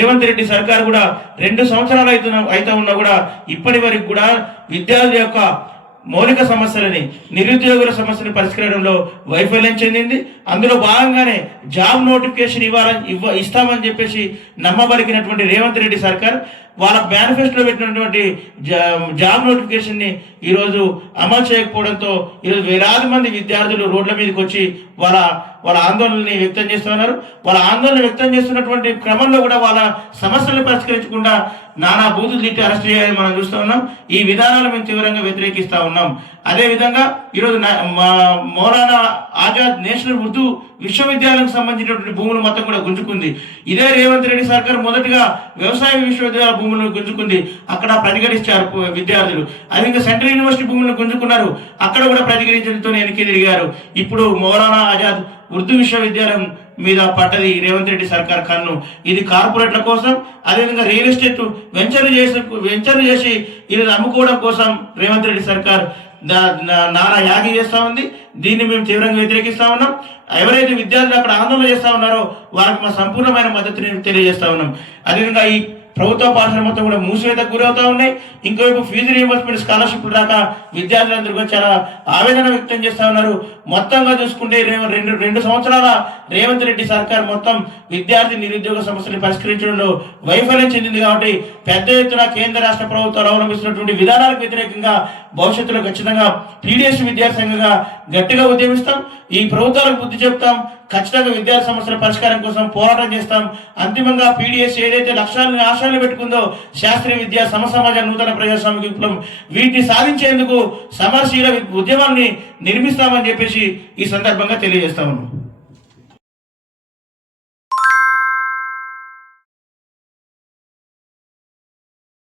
రేవంత్ రెడ్డి సర్కార్ కూడా 2 సంవత్సరాలు అయితే ఉన్నా కూడా ఇప్పటి వరకు కూడా విద్యార్థుల యొక్క మౌలిక సమస్యలని, నిరుద్యోగుల సమస్యని పరిష్కరించడంలో వైఫల్యం చెందింది. అందులో భాగంగానే జాబ్ నోటిఫికేషన్ ఇస్తామని చెప్పేసి నమ్మబలికినటువంటి రేవంత్ రెడ్డి సర్కార్ వాళ్ళ మేనిఫెస్టోలో పెట్టినటువంటి జాబ్ నోటిఫికేషన్ని ఈరోజు అమలు చేయకపోవడంతో ఈరోజు వేలాది మంది విద్యార్థులు రోడ్ల మీదకి వచ్చి వాళ్ళ ఆందోళనని వ్యక్తం చేస్తున్నారు. వాళ్ళ ఆందోళన వ్యక్తం చేస్తున్నటువంటి క్రమంలో కూడా వాళ్ళ సమస్యలను పరిష్కరించకుండా నానా బూతులు తిట్టి అరెస్ట్ చేయాలని మనం చూస్తూ ఉన్నాం. ఈ విధానాలు మేము తీవ్రంగా వ్యతిరేకిస్తూ ఉన్నాం. అదేవిధంగా ఈరోజు మౌలానా ఆజాద్ నేషనల్ ఉర్దూ విశ్వవిద్యాలయానికి సంబంధించినటువంటి భూములు మొత్తం కూడా గుంజుకుంది. ఇదే రేవంత్ రెడ్డి సర్కార్ మొదటిగా వ్యవసాయ విశ్వవిద్యాలయ భూములను గుంజుకుంది, అక్కడ ప్రతిఘటించారు విద్యార్థులు. అది ఇంకా సెంట్రల్ యూనివర్సిటీ భూములను గుంజుకున్నారు, అక్కడ కూడా ప్రతిఘటించడంతో వెనక్కి తిరిగారు. ఇప్పుడు మౌలానా ఆజాద్ ఉర్దూ విశ్వవిద్యాలయం మీద పడ్డది రేవంత్ రెడ్డి సర్కార్ కన్ను. ఇది కార్పొరేట్ల కోసం, అదేవిధంగా రియల్ ఎస్టేట్ వెంచర్లు చేసి ఇది అమ్ముకోవడం కోసం రేవంత్ రెడ్డి సర్కార్ నానా యాగి చేస్తూ ఉంది. దీన్ని మేము తీవ్రంగా వ్యతిరేకిస్తా ఉన్నాం. ఎవరైతే విద్యార్థులు అక్కడ ఆందోళన చేస్తూ ఉన్నారో వారికి మా సంపూర్ణమైన మద్దతుని తెలియజేస్తా ఉన్నాం. అదేవిధంగా ఈ ప్రభుత్వ పాఠశాల మొత్తం కూడా మూసివేతకు గురవుతూ ఉన్నాయి. ఇంకోవైపు ఫీజు రీయింబర్స్మెంట్ స్కాలర్షిప్లు రాక విద్యార్థులందరూ కూడా చాలా ఆవేదన వ్యక్తం చేస్తూ ఉన్నారు. మొత్తంగా చూసుకుంటే 2 సంవత్సరాల రేవంత్ రెడ్డి సర్కార్ మొత్తం విద్యార్థి నిరుద్యోగ సమస్యలు పరిష్కరించడంలో వైఫల్యం చెందింది. కాబట్టి పెద్ద ఎత్తున కేంద్ర రాష్ట్ర ప్రభుత్వాలు అవలంబిస్తున్నటువంటి విధానాలకు వ్యతిరేకంగా భవిష్యత్తులో ఖచ్చితంగా పీడిఎస్ విద్యార్థి సంఘంగా గట్టిగా ఉద్యమిస్తాం. ఈ ప్రభుత్వాలకు బుద్ధి చెప్తాం. ఖచ్చితంగా విద్యార్థి సమస్యల పరిష్కారం కోసం పోరాటం చేస్తాం. అంతిమంగా పీడిఎస్ ఏదైతే లక్ష్యాలను ఆశయాలు పెట్టుకుందో శాస్త్రీయ విద్య, సమసమాజ, నూతన ప్రజాస్వామిక విప్లవం, వీటిని సాధించేందుకు సమరశీల ఉద్యమాన్ని నిర్మిస్తామని చెప్పేసి ఈ సందర్భంగా తెలియజేస్తా ఉన్నాం.